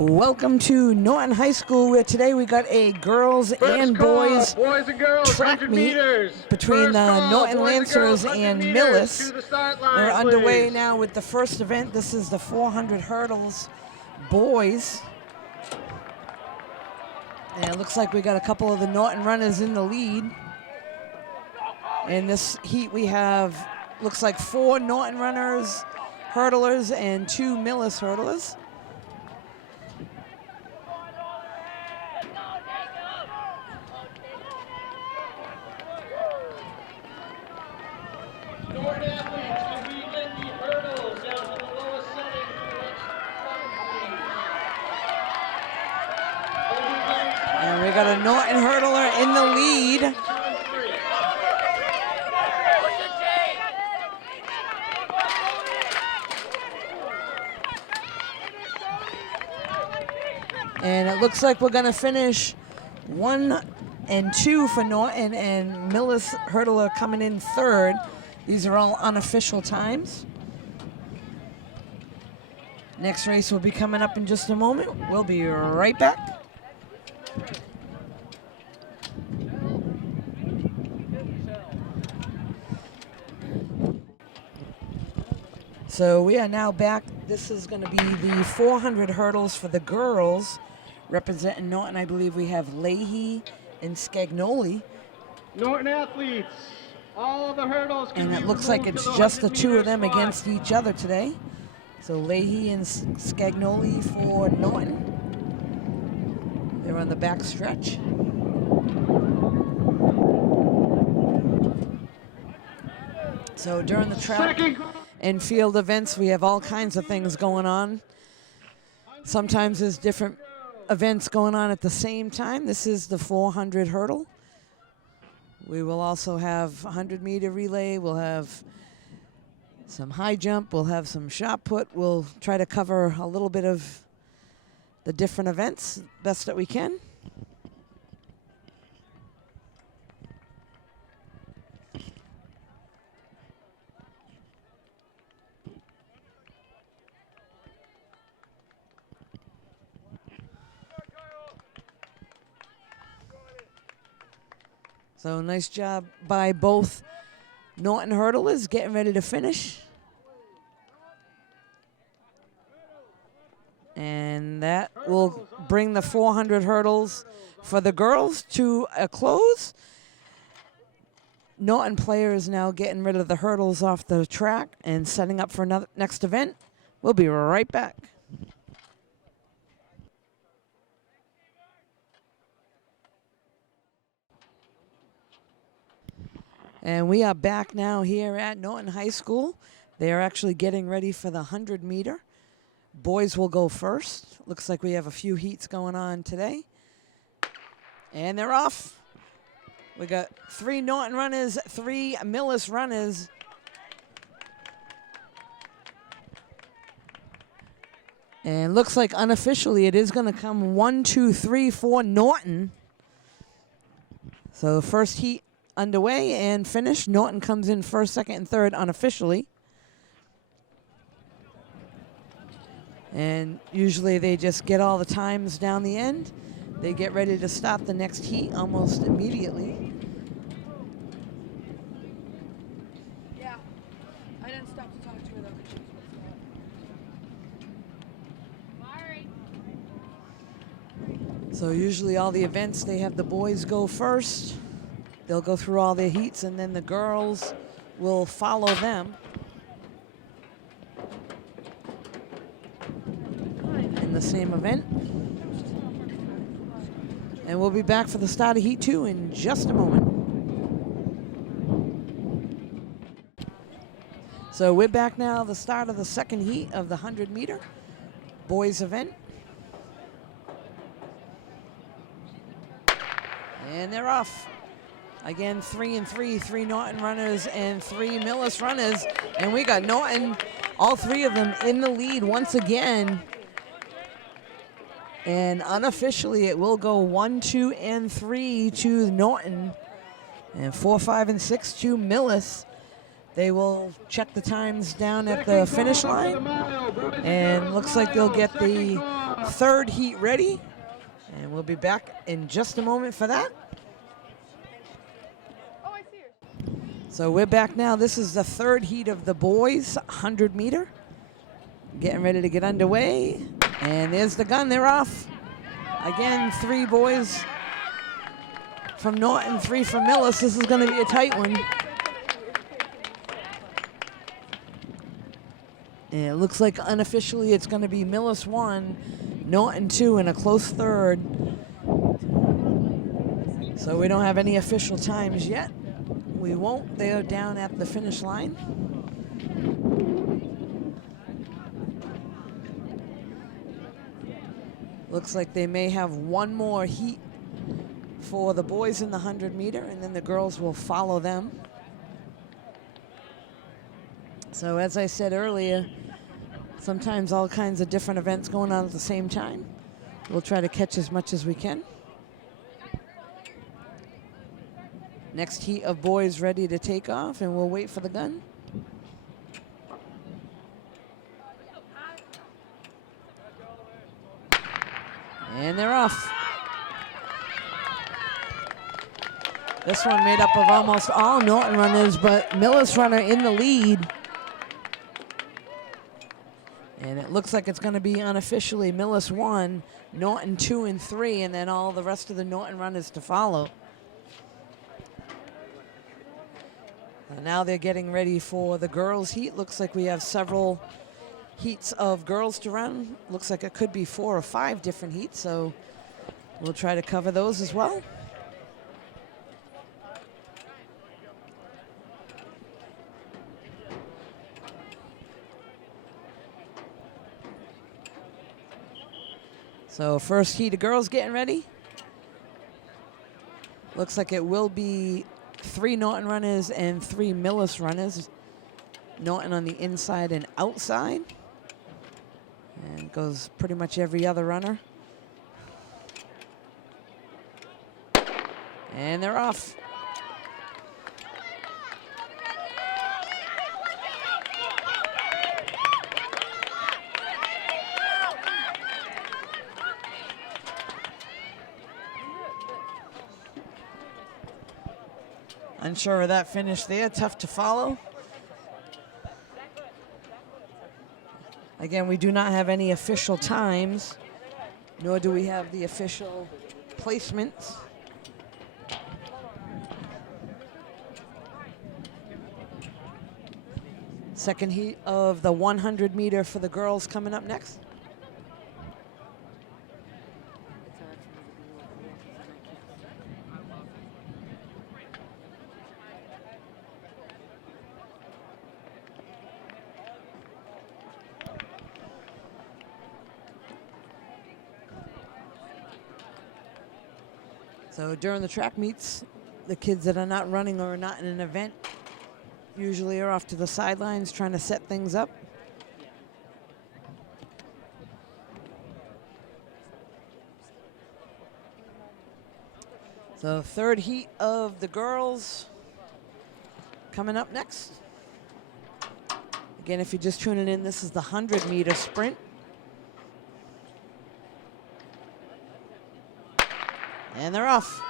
Welcome to Norton High School, where today we got a girls and boys track meet between the Norton Lancers and Millis. We're underway now with the first event. This is the 400 hurdles boys. And it looks like we got a couple of the Norton runners in the lead. In this heat we have, looks like 4 Norton runners, hurdlers, and 2 Millis hurdlers. And we got a Norton hurdler in the lead. And it looks like we're gonna finish 1 and 2 for Norton, and Millis hurdler coming in third. These are all unofficial times. Next race will be coming up in just a moment. We'll be right back. So we are now back. This is going to be the 400 hurdles for the girls. Representing Norton, I believe we have Leahy and Scagnoli. Norton athletes, all the hurdles can and it looks like it's just the 2 of them against each other today. So Leahy and Scagnoli for Norton. They're on the back stretch. So during the track and field events, we have all kinds of things going on. Sometimes there's different events going on at the same time. This is the 400 hurdle. We will also have 100-meter relay. We'll have some high jump. We'll have some shot put. We'll try to cover a little bit of the different events best that we can. So nice job by both Norton hurdlers getting ready to finish. And that will bring the 400 hurdles for the girls to a close. Norton players now getting rid of the hurdles off the track and setting up for another next event. We'll be right back. And we are back now here at Norton High School. They are actually getting ready for the 100-meter. Boys will go first. Looks like we have a few heats going on today. And they're off. We got 3 Norton runners, 3 Millis runners. And looks like unofficially it is going to come 1, 2, 3 for Norton. So the first heat underway and finished. Norton comes in first, second, and third unofficially. And usually they just get all the times down the end. They get ready to start the next heat almost immediately. Yeah, I didn't stop to talk to her though. So usually all the events, they have the boys go first. They'll go through all their heats, and then the girls will follow them in the same event. And we'll be back for the start of Heat 2 in just a moment. So we're back now, the start of the second heat of the 100-meter boys event. And they're off. Again, 3 and 3, 3 Norton runners and 3 Millis runners. And we got Norton, all 3 of them in the lead once again. And unofficially, it will go 1, 2, and 3 to Norton. And 4, 5, and 6 to Millis. They will check the times down at the finish line. And looks like they'll get the third heat ready. And we'll be back in just a moment for that. Oh, I see her. So we're back now. This is the third heat of the boys 100 meter. Getting ready to get underway. And there's the gun. They're off. Again, 3 boys from Norton, 3 from Millis. This is going to be a tight one. And it looks like unofficially it's going to be Millis 1, Norton 2, and a close third. So we don't have any official times yet. We won't. They are down at the finish line. Looks like they may have one more heat for the boys in the 100 meter, and then the girls will follow them. So as I said earlier, sometimes all kinds of different events going on at the same time. We'll try to catch as much as we can. Next heat of boys ready to take off, and we'll wait for the gun. And they're off. This one made up of almost all Norton runners, but Millis runner in the lead. And it looks like it's going to be unofficially Millis 1, Norton 2 and 3, and then all the rest of the Norton runners to follow. And now they're getting ready for the girls' heat. Looks like we have several heats of girls to run. Looks like it could be 4 or 5 different heats, so we'll try to cover those as well. So first heat of girls getting ready. Looks like it will be 3 Norton runners and 3 Millis runners. Norton on the inside and outside. And it goes pretty much every other runner. And they're off. Unsure of that finish there. Tough to follow. Again, we do not have any official times, nor do we have the official placements. Second heat of the 100 meter for the girls coming up next. So during the track meets, the kids that are not running or not in an event usually are off to the sidelines trying to set things up. So third heat of the girls coming up next. Again, if you're just tuning in, this is the 100 meter sprint. And they're off.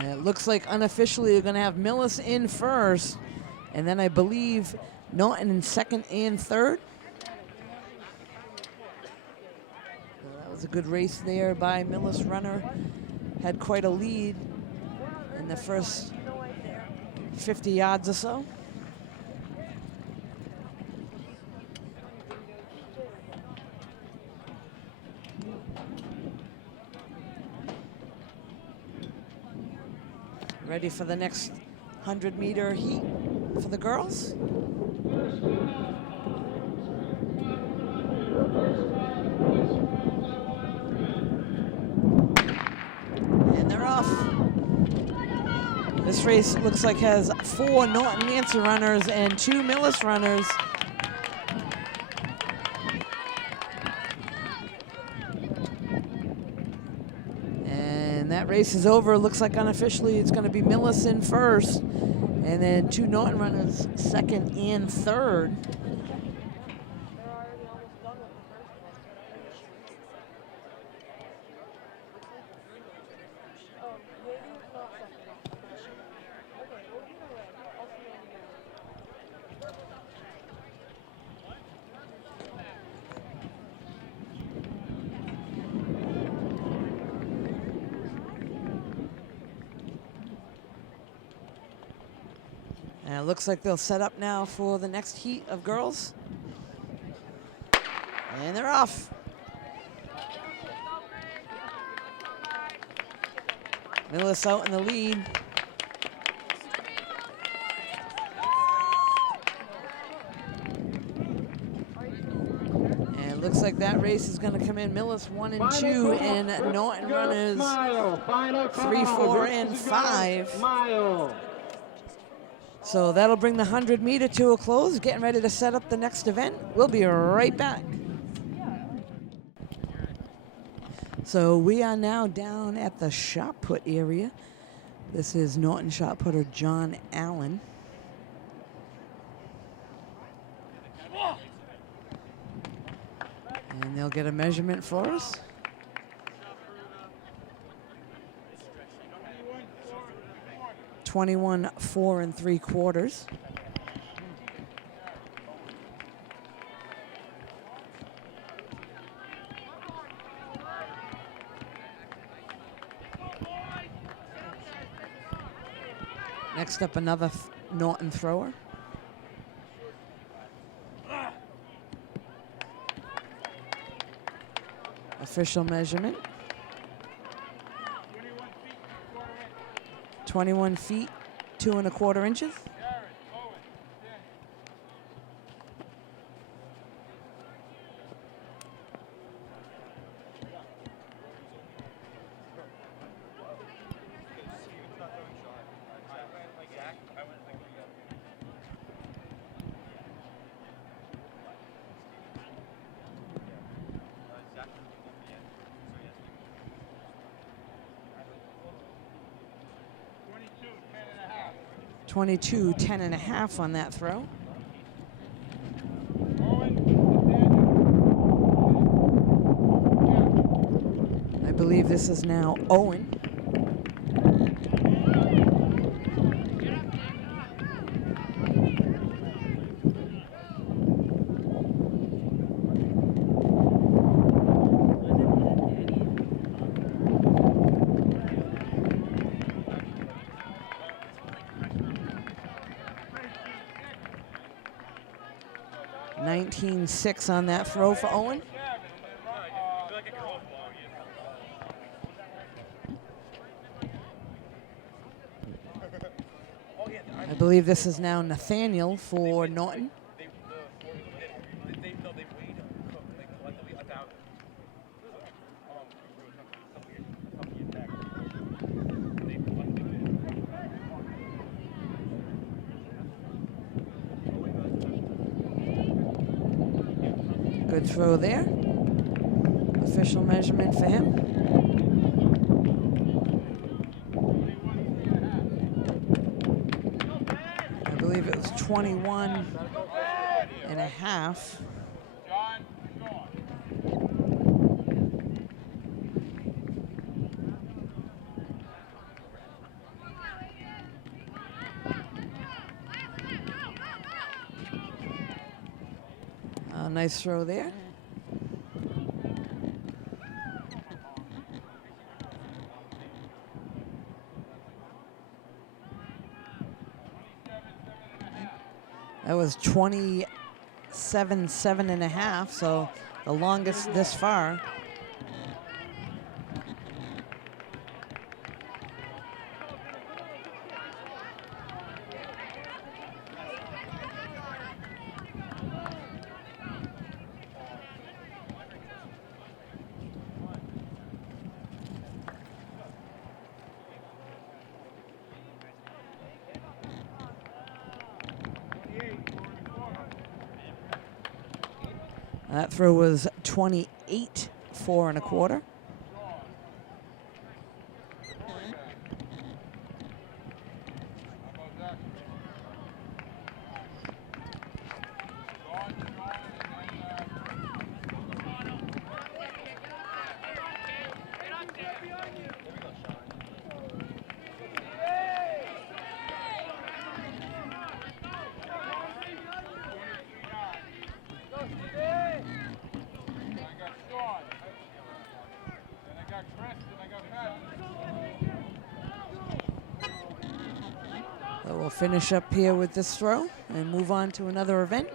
And it looks like unofficially you're going to have Millis in first, and then I believe Norton in second and third. So that was a good race there by Millis runner. Had quite a lead in the first 50 yards or so. Ready for the next 100 meter heat for the girls. And they're off. This race looks like has 4 Norton Nancy runners and 2 Millis runners. that race is over. Looks like unofficially it's going to be Millis in first, and then two Norton runners second and third. And it looks like they'll set up now for the next heat of girls. And they're off. Millis out in the lead. And it looks like that race is going to come in. Millis 1 and 2, and Norton runners 3, 4, and 5. So that'll bring the 100-meter to a close. Getting ready to set up the next event. We'll be right back. So we are now down at the shot put area. This is Norton shot putter John Allen. And they'll get a measurement for us. 21, 4 3/4. Next up, another Norton thrower. Official measurement. 21 feet, 2 1/4 inches. .22, 10.5 on that throw. I believe this is now Owen. .19.6 on that throw for Owen. I believe this is now Nathaniel for Norton. Good throw there. Official measurement for him. I believe it was 21.5. Nice throw there. That was 27, 7.5, so the longest this far. That throw was 28, 4 1/4. So we'll finish up here with this throw and move on to another event.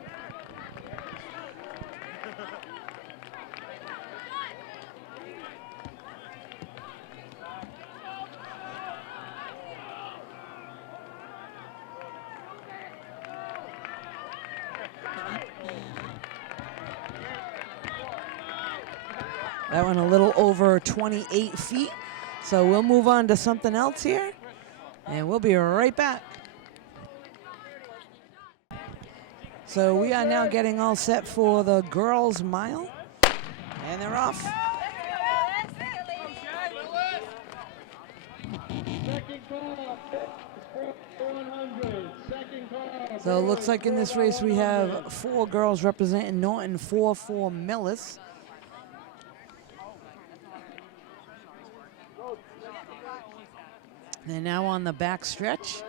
That one a little over 28 feet. So we'll move on to something else here, and we'll be right back. So we are now getting all set for the girls' mile, and they're off. So it looks like in this race we have 4 girls representing Norton, 4 for Millis. They're now on the back stretch.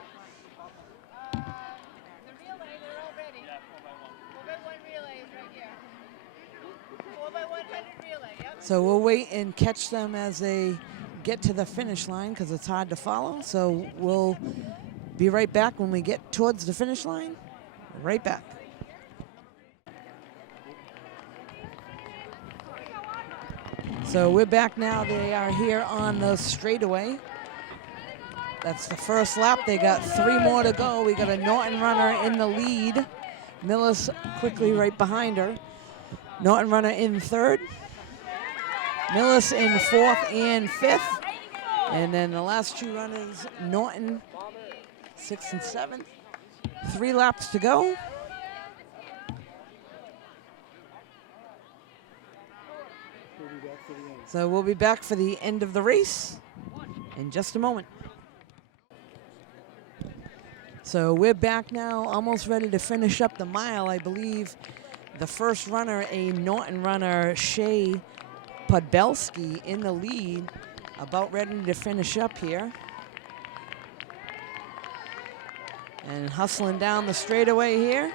So we'll wait and catch them as they get to the finish line because it's hard to follow. So we'll be right back when we get towards the finish line. Right back. So we're back now. They are here on the straightaway. That's the first lap. They got 3 more to go. We got a Norton runner in the lead. Millis quickly right behind her. Norton runner in 3rd. Millis in 4th and 5th. And then the last 2 runners, Norton, 6th and 7th. 3 laps to go. So we'll be back for the end of the race in just a moment. So we're back now, almost ready to finish up the mile. I believe the first runner, a Norton runner, Shea Podbelski, in the lead, about ready to finish up here. And hustling down the straightaway here.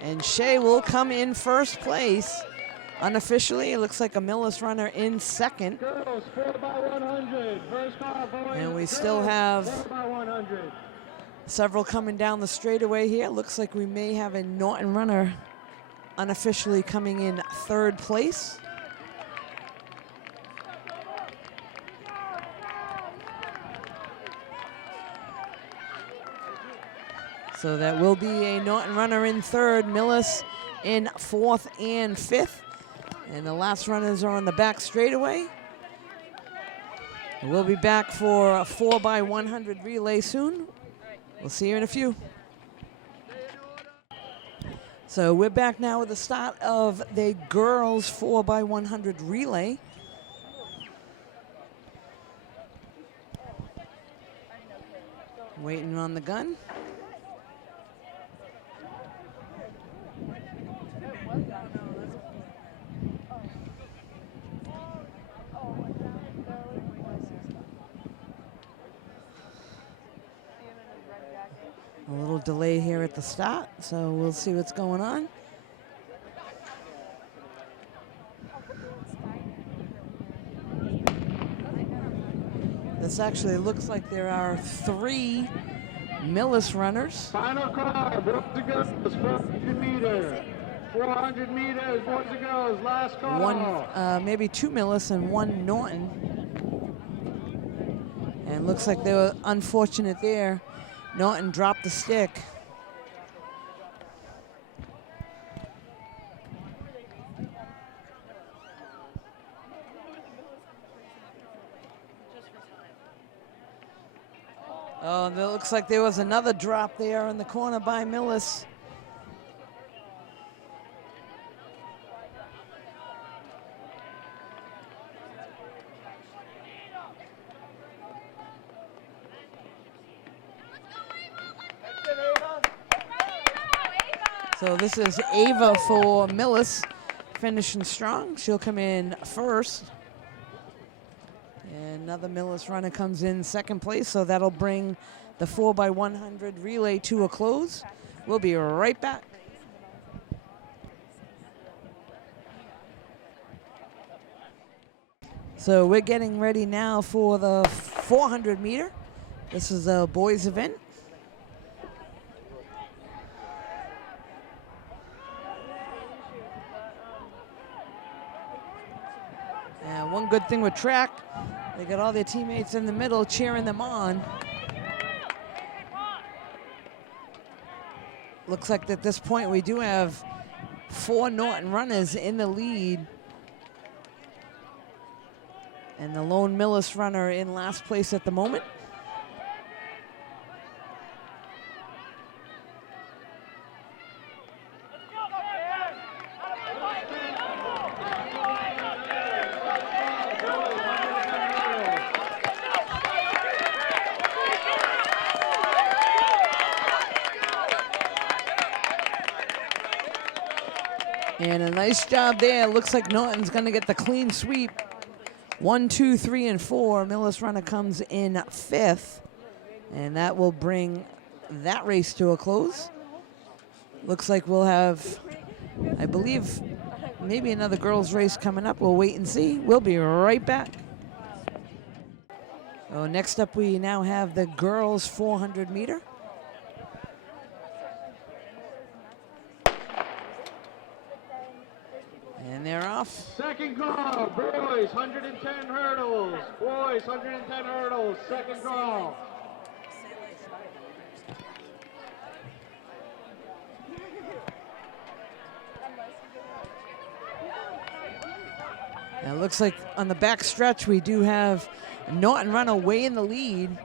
And Shea will come in first place. Unofficially, it looks like a Millis runner in 2nd. Girls, 4x100. First car going. And we still have 4x100. several coming down the straightaway here. Looks like we may have a Norton runner unofficially coming in 3rd place. So that will be a Norton runner in 3rd, Millis in 4th and 5th. And the last runners are on the back straightaway. We'll be back for a 4x100 relay soon. We'll see you in a few. So we're back now with the start of the girls 4x100 relay. Waiting on the gun. A little delay here at the start, so we'll see what's going on. This actually looks like there are 3 Millis runners. Final call, boys and girls, 400 meters. 400 meters, boys and girls, last call. One, maybe 2 Millis and 1 Norton. And looks like they were unfortunate there. Norton dropped the stick. Oh, and it looks like there was another drop there in the corner by Millis. So this is Ava for Millis, finishing strong. She'll come in first. And another Millis runner comes in 2nd place, so that'll bring the 4x100 relay to a close. We'll be right back. So we're getting ready now for the 400 meter. This is a boys event. And one good thing with track, they got all their teammates in the middle cheering them on. Looks like at this point we do have 4 Norton runners in the lead. And the lone Millis runner in last place at the moment. And a nice job there. Looks like Norton's going to get the clean sweep. 1, 2, 3, and 4. Millis runner comes in 5th. And that will bring that race to a close. Looks like we'll have, I believe, maybe another girls' race coming up. We'll wait and see. We'll be right back. So next up, we now have the girls' 400 meter. And they're off. Second call, boys, 110 hurdles. Boys, 110 hurdles, second call. Now it looks like on the back stretch we do have Norton run away in the lead.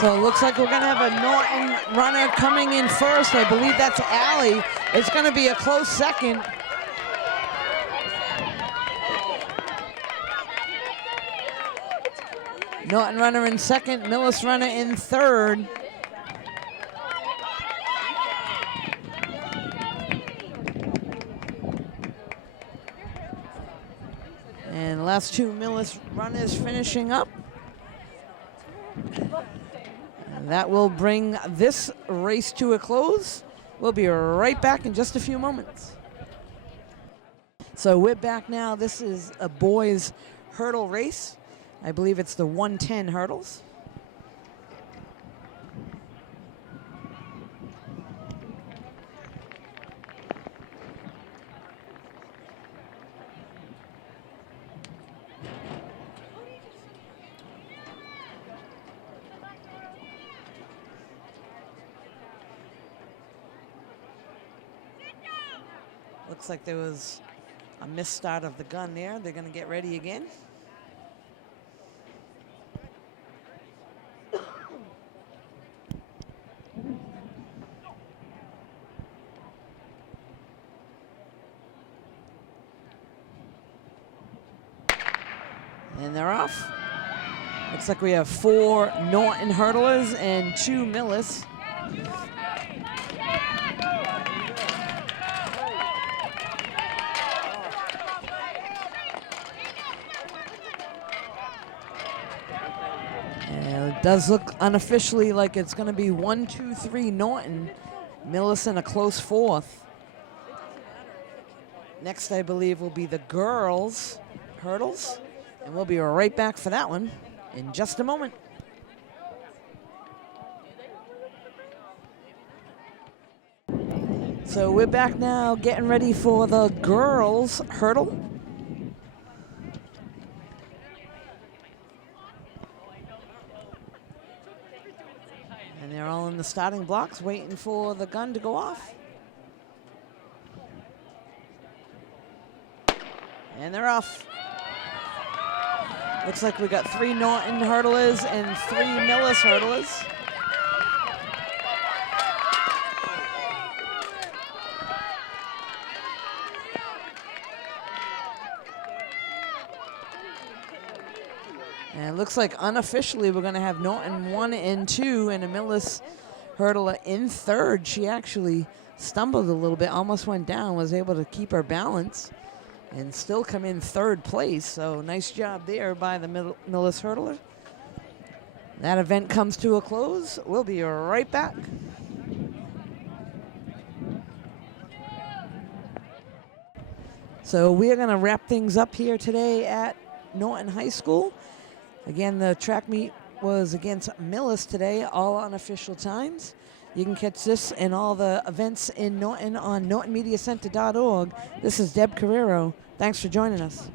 So it looks like we're going to have a Norton runner coming in first. I believe that's Allie. It's going to be a close second. Norton runner in second, Millis runner in third. And the last 2 Millis runners finishing up. That will bring this race to a close. We'll be right back in just a few moments. So we're back now. This is a boys hurdle race. I believe it's the 110 hurdles. Looks like there was a misstart of the gun there. They're going to get ready again. And they're off. Looks like we have 4 Norton hurdlers and 2 Millis. It does look unofficially like it's going to be 1, 2, 3 Norton. Millis in a close 4th. Next, I believe, will be the girls' hurdles. And we'll be right back for that one in just a moment. So we're back now getting ready for the girls' hurdle. And they're all in the starting blocks waiting for the gun to go off. And they're off. Looks like we got 3 Norton hurdlers and 3 Millis hurdlers. And it looks like unofficially we're going to have Norton 1 and 2 and a Millis hurdler in third. She actually stumbled a little bit, almost went down, was able to keep her balance and still come in third place. So nice job there by the Millis hurdler. That event comes to a close. We'll be right back. So we are going to wrap things up here today at Norton High School. Again, the track meet was against Millis today, all unofficial times. You can catch this and all the events in Norton on nortonmediacenter.org. This is Deb Carrero. Thanks for joining us.